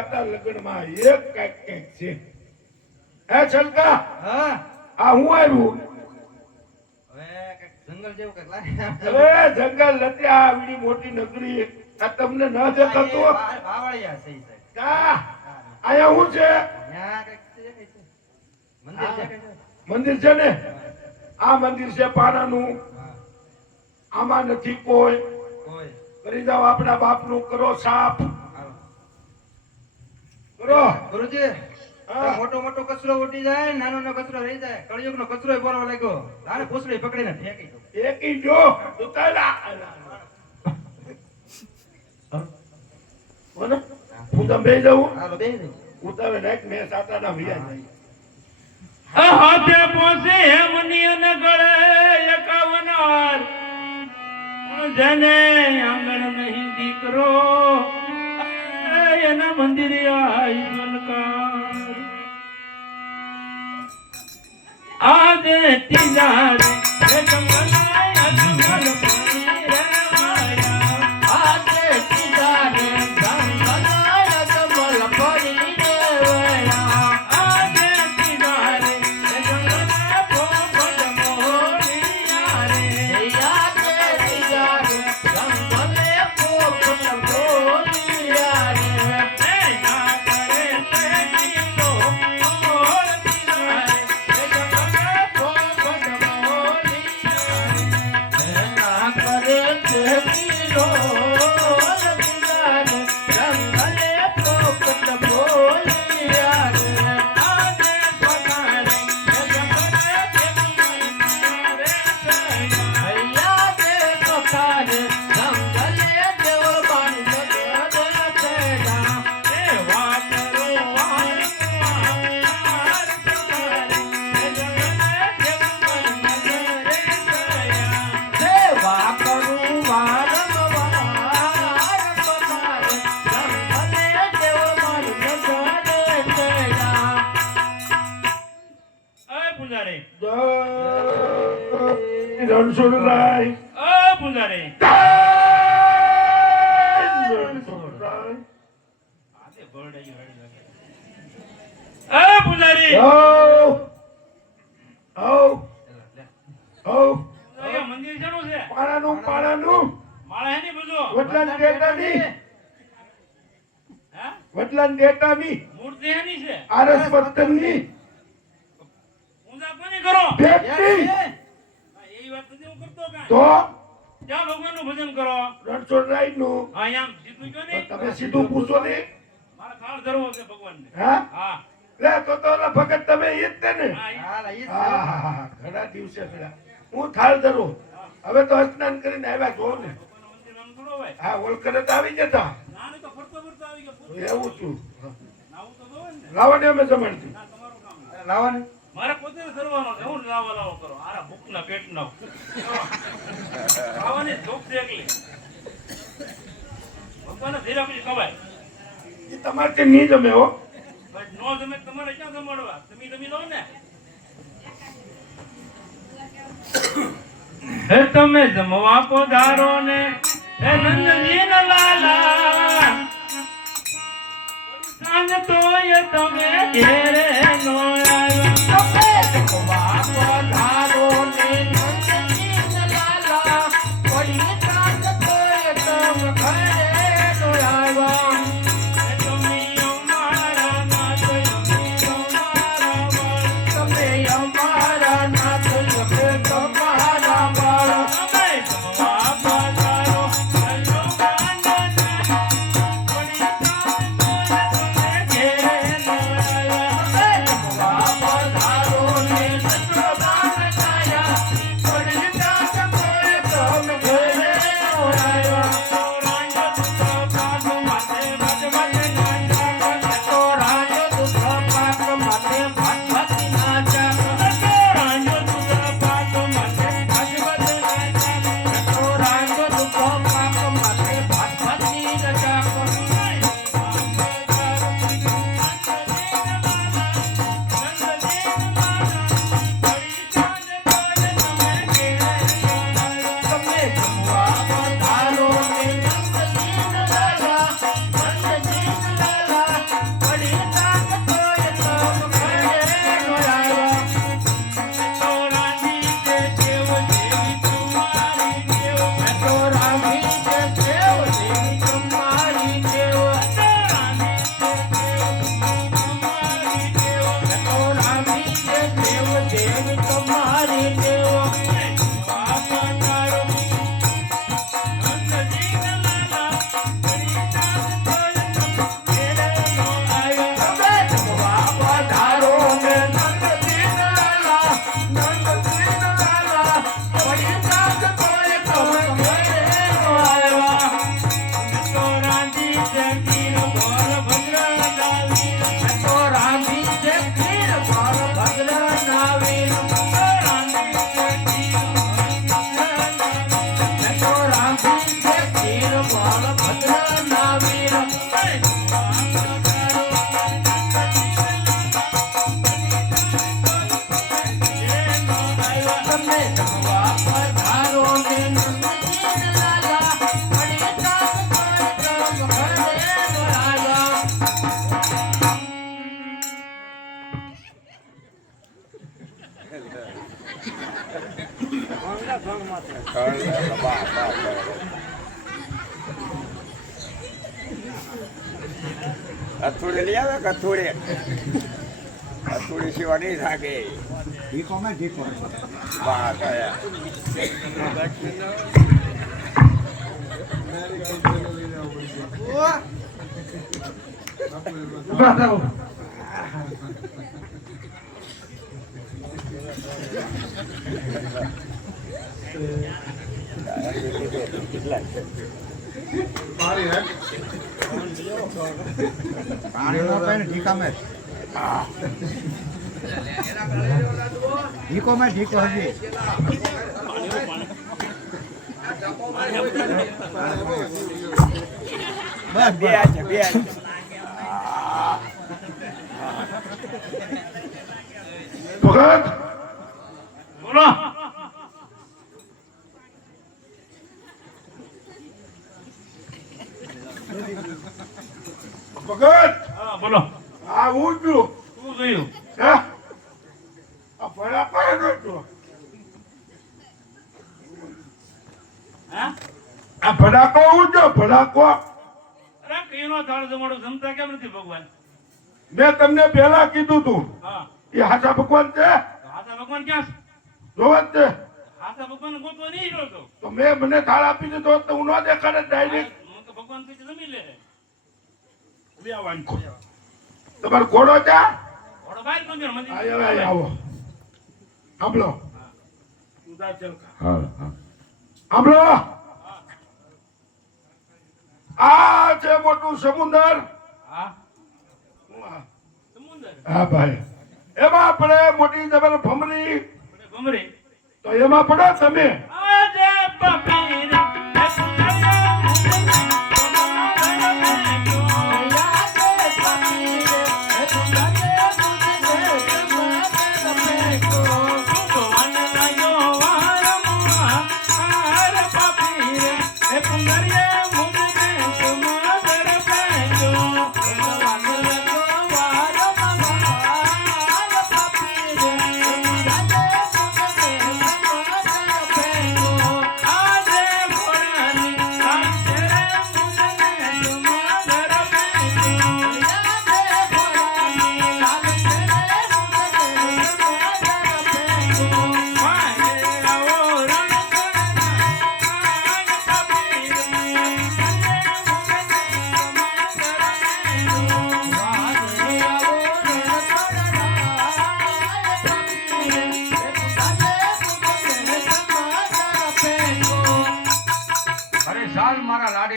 હતા લગ્નમાં એક કઈક છે. હે છલકા હા આ હું આવ્યું હવે કઈક જંગલ જેવું કઈક લાગે હવે જંગલ નથી આ આવડી મોટી નગરી આ તમને ન દેખાતું વાવળિયા છે ઈ સાહેબ. કા આયા હું છે ત્યાં કઈક છે કઈ છે મંદિર છે કઈ છે મંદિર છે ને આ મંદિર છે પાણાનું હા આમાં નથી કોઈ કોઈ કરી જાવ આપણા બાપનું કરો સાફ હાલો કરો ગુરુજી હા. મોટો મોટો કચરો ઉડી જાય નાનો નાનો કચરો રહી જાય કળિયુગનો કચરો બોલવા લાગ્યો તારે પૂછડી પકડીને ફેંકી દો એકી જો ઉતારા બોલો હું તમે બેસી જાઉં હાલો બેહી દે ઉતારે નાખ મેં સાતાના ભૈયા જાય હાથે પોસે હેમની અને ગળે એકાવનાર જેને આંગણ નહીં દીકરો એના મંદિરે આઈ મલકાર આજે તિજારે એ જંગલાય અજમલ પાણી રે માયા આજે તિજારે જંગલાય અજમલ પાણી રે માયા આજે તિજારે એ જંગલાય પોપટ મોરિયા રે આજે તિજારે જંગલે પોપટ મોરિયા રે એ ના કરે તે કિલો મોર તિજારે એ જંગલે પોપટ મોરિયા રે ના કરે તે કિલો મોર તિજારે જંગલે પોપટ મોરિયા રે આજે પગારે એ જંગલે હૈયા દે પગારે જંગલે દેવ બાણી જગત તેડા એ વાતરો વાર પગારે એ જંગલે દેવ બાણી નજરે ગયા દેવા કરું વારંવાર પગારે જંગલે દેવ બાણી નજરે ગયા અય પૂજારી રણછોડરાય અય પૂજારી રણછોડરાય આજે બરડાઈ રડી લાગે અય પૂજારી આવ આવ આવ અહીંયા મંદિર શેનું છે પાણાનું માળા હેની બધું વડલાન દેતાની હે વડલાન દેતાની મૂર્તિ હેની છે આરસ પત્તનની પૂજા કોની કરો ભેટની હા, એવી વાત નથી હું કરતો કાંઈ. તો ક્યાં ભગવાનનું ભજન કરો રણછોડરાયનું અહીંયા આમ સીધું કયો નહીં તમે સીધું પૂછો ને મારે ખાળ ધરવો છે ભગવાનને હા હા લે તો ઓલા ભગત તમે ઈ જ તે ને હા હાલા ઈ જ હા હા હા ઘણા દિવસે થયા હું થાળ ધરું હવે તો સ્નાન કરીને આવ્યા છો ને ભગવાનનું મંદિર આમ થોડો હોય હા ઓલકરે તો આવી જતા ના નહીં તો ફરતો ફરતો આવી ગયો એવું છું નાવું તો દો ને લાવો ને અમે જમાડતી ના તમારું કામ અરે લાવો ને મારે પોતે ધરવાનો છે હું લાવો લાવો કરો આરા ભૂખના પેટનો ખાવાની ભૂખ છે એકલી ભગવાનને ધીરા પછી ખવાય એ તમારે તે નહીં જમે હો બસ નો જમે તો તમારે ક્યાં જમાડવા તમે જમી લો ને હે તમે જમવા પધારો ને હે નંદજી ન લાલા સાંજ તોય તમે ઘેરે નો આવ્યા તમે જમવા પધારો ને નંદજી ન લાલા કોઈ સાંજ તોય તમે ઘરે નો આવ્યા હે તમે અમારા નાથ અમે તમારા બાળ તમે અમારા નાથ અમે તમારા બાળ તમે જમવા પધારો હલો ગાંડા પડી તમે ઘેરે નો આવ્યા એવી તમારી દેવો બાપ તારો નંદજી ને લાલા કરી નાથ તોય ઘેરે નો આવ્યો તમે જમવા પધારો ને નંદજી લાલા પડી નાથ તોય તમે ઘેરે નો આવ્યા. તો રાંધી જગીર બોલ ભદ્ર ગાવી તો રાંધી છે ખીર પર ભદ્ર નાવીર. રાંધી જગીર તો રાંધી છે ખીર પર ભદ્ર નાવીર. તમે જમવા પધારો ને નંદજી લાલા પડી નાથ તોય તમે ઘેરે નો આવ્યા. કથોડી લઈ આવે કથોડી કથોડી સિવાય નહીં થાકે વાહ કયા ઉભા થાઓ. બે છે બે છે ભગત બોલો ભગત હા બોલો આ હું છું. શું જોયું હે? આ ભલા પાડો છો. હા આ ભડાકો હું છો ભડાકો. અરે કઈનો થાળ જમાડો જમતા કેમ નથી ભગવાન મેં તમને પહેલા કીધું તું હા એ હાચા ભગવાન છે. હાથા ભગવાન ક્યાં છે જોવા જ છે. હાથા ભગવાન ગોતવા નહીં રહ્યો તો તો મેં મને થાળ આપી દીધો હોત તો હું ન દેખાડે ડાયરેક્ટ. હું તો ભગવાન પછી જમી લે તમારો ઘોડો છે? ઘોડો બહાર કોણ મંદિર આયો આવો. સાંભળો. સાંભળો. આ છે મોટું સમુદ્ર. હા સમુંદર હા ભાઈ. એમાં આપણે મોટી જબર ભમરી ભમરી તો એમાં પડો તમે. આજે પપ્પા